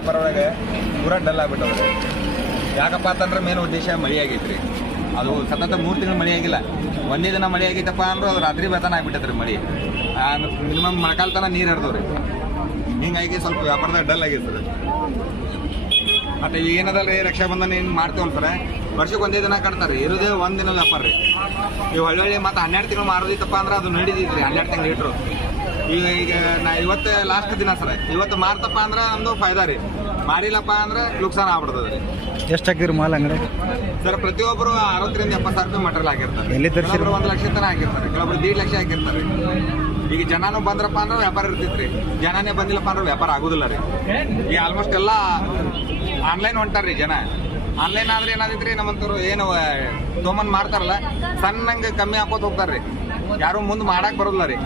ವ್ಯಾಪಾರ ಒಳಗೆ ಪೂರ ಡಲ್ ಆಗ್ಬಿಟ್ಟವ್ರೆ. ಯಾಕಪ್ಪ ಅಂತಂದ್ರೆ ಮೇನ್ ಉದ್ದೇಶ ಮಳೆ ಆಗೈತ್ರಿ. ಅದು ಸತತ ಮೂರು ತಿಂಗಳು ಮಳೆ ಆಗಿಲ್ಲ. ಒಂದೇ ದಿನ ಮಳೆ ಆಗೈತಪ್ಪ ಅಂದ್ರೆ ಅದು ರಾತ್ರಿ ಬೇತನ ಆಗ್ಬಿಟ್ಟೈತ್ರಿ ಮಳೆ. ಮಿನಿಮಮ್ ಮಳೆಕಾಲ ತನ ನೀರು ಹಿಡ್ದವ್ರಿ ಹಿಂಗಾಗಿ ಸ್ವಲ್ಪ ವ್ಯಾಪಾರದಾಗ ಡಲ್ ಆಗೈತೆ ಮತ್ತೆ ಏನದಲ್ಲ ರಕ್ಷಾಬಂಧನ ಏನು ಮಾಡ್ತೇವಲ್ಲ ಸರ್ ವರ್ಷಕ್ಕೆ ಒಂದೇ ದಿನ ಕಟ್ತಾರೆ. ಇರೋದೇ ಒಂದ್ ದಿನ ವ್ಯಾಪಾರ ರೀ. ಈ ಒಳ್ಳೊಳ್ಳೆ ಮತ್ತೆ ಹನ್ನೆರಡು ತಿಂಗಳು ಮಾರೋದಿತ್ತಪ್ಪ ಅಂದ್ರೆ ಅದು ನಡೀತೈತ್ರಿ. ಹನ್ನೆರಡು ತಿಂಗಳು ಇಟ್ರು. ಈಗ ಈಗ ನಾ ಇವತ್ತು ಲಾಸ್ಟ್ ದಿನ ಸರ ಇವತ್ತು ಮಾರ್ತಪ್ಪ ಅಂದ್ರೆ ನಮ್ದು ಫಾಯ್ದಾ ರೀ. ಮಾಡಿಲ್ಲಪ್ಪ ಅಂದ್ರೆ ನುಕ್ಸಾನ ಆಗ್ಬಿಡ್ತದೆ ರೀ. ಎಷ್ಟು ಹಾಕಿದ್ರಿ ಮಾಲ್ ಅಂಗಡಿ? ಸರ್ ಪ್ರತಿಯೊಬ್ಬರು ಅರವತ್ತರಿಂದ ಎಪ್ಪತ್ತು ಸಾವಿರ ರೂಪಾಯಿ ಮಟೀರಿಯಲ್ ಆಗಿರ್ತಾರೆ ಎಲ್ಲಿ ತರಿಸಿದ್ರು ಒಂದು ಲಕ್ಷ ತನ ಆಗಿರ್ತಾರೆ ಕೆಲವೊಬ್ರು ದೀಡ್ ಲಕ್ಷ ಆಗಿರ್ತಾರೆ ಈಗ ಜನನು ಬಂದ್ರಪ್ಪ ಅಂದ್ರೆ ವ್ಯಾಪಾರ ಇರ್ತೈತ್ರಿ. ಜನನೇ ಬಂದಿಲ್ಲಪ್ಪ ಅಂದ್ರೆ ವ್ಯಾಪಾರ ಆಗುದಿಲ್ಲ ರೀ. ಈಗ ಆಲ್ಮೋಸ್ಟ್ ಎಲ್ಲ ಆನ್ಲೈನ್ ಹೊಂಟಾರ್ರಿ ಜನ. ಆನ್ಲೈನ್ ಆದ್ರೆ ಏನಾದೈತ್ರಿ ನಮ್ಮಂತರು ಏನು ತೋಮನ್ ಮಾಡ್ತಾರಲ್ಲ ಸಣ್ಣಂಗೆ ಕಮ್ಮಿ ಹಾಕೋತ ಹೋಗ್ತಾರ್ರಿ. ಯಾರು ಮುಂದೆ ಮಾಡಕ್ ಬರೋದಿಲ್ಲ ರೀ.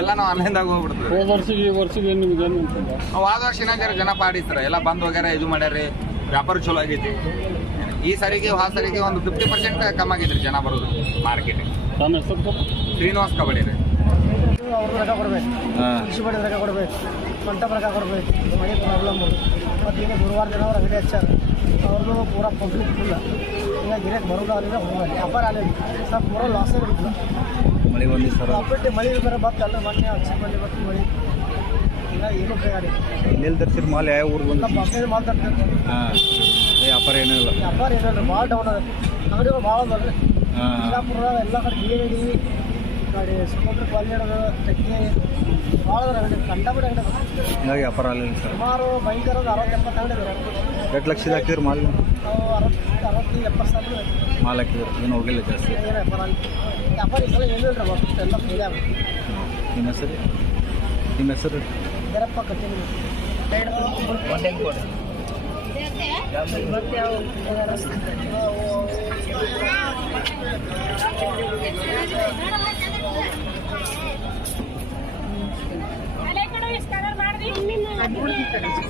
ಎಲ್ಲ ನಾವು ಆನ್ಲೈನ್ದಾಗ ಹೋಗ್ಬಿಡ್ತೀವಿ. ಹೋದ ವರ್ಷ ಈ ವರ್ಷಕ್ಕೆ ಏನು ನಿಮ್ಗೆ ಏನು ಅನ್ಕೊಂಡ ವಾದ ವರ್ಷ ಜರ ಜನ ಪಾಡಿಸ್ತಾರೆ ಎಲ್ಲ ಬಂದ್ ಹೋಗ್ಯಾರ ಇದು ಮಾಡ್ಯಾರಿ ವ್ಯಾಪಾರ ಚಲೋ ಆಗೈತಿ. ಈ ಸರಿಗೆ ಆ ಸರಿಗೆ ಒಂದು ಫಿಫ್ಟಿ ಪರ್ಸೆಂಟ್ ಕಮ್ಮಿ ಆಗೈತ್ರಿ ಜನ ಬರೋದು ಮಾರ್ಕೆಟ್ ತಮ್ಮ ಹೆಸರು ಸ್ವಲ್ಪ? ಶ್ರೀನಿವಾಸ್ ಕಬಡ್ಡಿ ರೀ. ಅವ್ರಿಗೆ ರೊಕ್ಕ ಕೊಡ್ಬೇಕು. ಕೃಷಿ ರೊಕ್ಕ ಕೊಡ್ಬೇಕು. ಸ್ವಂತ ರೊಕ್ಕ ಕೊಡ್ಬೇಕು. ಮನೆ ಪ್ರಾಬ್ಲಮ್ ಮತ್ತು ಈಗ ಗುರುವಾರ ದಿನ ಅವ್ರು ಅಂಗಡಿ ಹಚ್ಚಾರ. ಅವ್ರದ್ದು ಪೂರಾ ಪಬ್ಲಿಕ್ ಫುಲ್ಲ ಈಗ ಗಿರಾಕ್ ಬರೋದು ಅವ್ರಿಗೆ ಹೋಗಲ್ಲ ವ್ಯಾಪಾರ ಅಲ್ಲಿ ಸ್ವಲ್ಪ ಪೂರಾ ಲಾಸೇ ಬಿಡ್ತು ಮಳೆ ಬಂದಿ ಸರ್. ಪ್ರಾಫಿಟ್ ಮಳೆ ಬೇರೆ ಬತ್ತು ಎಲ್ಲ ಮೊನ್ನೆ ಹಚ್ಚಿ ಮಳೆ ಬತ್ತು ಮಳೆ. ಈಗ ಏನು ಬೇಕಾಗಿ ಎಲ್ಲೆಲ್ಲಿ ತರ್ಸಿರಿ ಮಾಲ್ ಯಾವ ಊರು ಬಂದು ಹಾಂ. ವ್ಯಾಪಾರ ಏನೂ ಇಲ್ಲ. ವ್ಯಾಪಾರ ಏನಿಲ್ಲ ಭಾಳ ಡೌನ್ ಅದ ಅಂಗಡಿಗಳು ಭಾಳ ಹಾಂ. ಬಿಜಾಪುರ ಎಲ್ಲ ಕಡೆ ಬೀರಡಿ ಕಡೆ ಸಮುದ್ರ ಕ್ವಾಲಿಟಿ ಟೆಕ್ನಿ ಭಾಳ ಅದ ಅಂಗಡಿ ಕಂಡಬಿಡಿ ಅಂಗಡಿ ಹಿಂಗಾಗಿ ವ್ಯಾಪಾರ ಆಗಲಿಲ್ಲ ಸರ್. ಸುಮಾರು ಭಯಂಕರ ಒಂದು ಅರವತ್ತು ಎಪ್ಪತ್ತು ಅಂಗಡಿ ಎರಡು ಲಕ್ಷದ ಹಾಕಿದ್ರು ಮಾಲ್? ನಾವು ಅರವತ್ತು ಅರವತ್ತು ಎಪ್ಪತ್ತು ಸಾವಿರ ಮಾಲ್ ಹಾಕಿದ್ರು. ಏನು ಹೋಗಿಲ್ಲ ಜಾಸ್ತಿ. ಏನು ವ್ಯಾಪಾರ ವ್ಯಾಪಾರ ಈ ಸಲ ಏನೂ ವಾಪಸ್ ಎಲ್ಲ ಫೇಲ್ ನಿಮ್ಮ ಹೆಸರು? ನಿಮ್ಮ ಹೆಸರು? ಬೇರಪ್ಪ ಕಟ್ಟಿನಿ ಅಲ್ಲೇ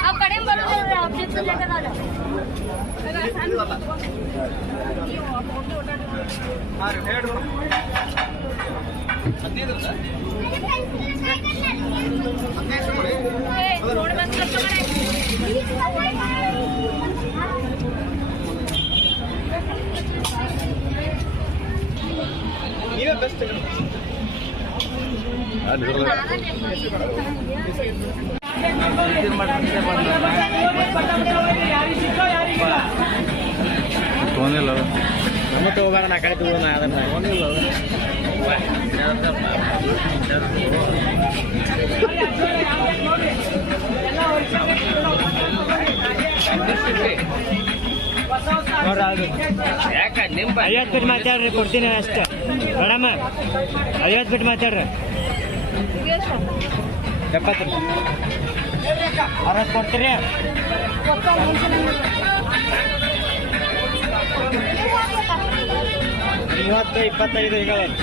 ಆ ಕಡೆ ಬರೋದು ಆಬ್ಜೆಕ್ಟ್ ಬೇಕಾದಲ್ಲ ತೊಗೊಂಡಿಲ್ಲ ನಮ್ಮ ತಗೋಬೇಡ ನಾ ಕಡೆ ತಗೋಣ ಅದನ್ನ ಐವತ್ತು ಬಿಟ್ಟು ಮಾತಾಡ್ರಿ, ಕೊಡ್ತೀನಿ ಅಷ್ಟೇ. ಮೇಡಮ್ ಐವತ್ತು ಬಿಟ್ಟು ಮಾತಾಡ್ರಿ. ಎಪ್ಪತ್ತು ಅರವತ್ತು ಕೊಡ್ತೀರಿ ಇವತ್ತು ಇಪ್ಪತ್ತೈದು ಈಗ ಗಾಡಿ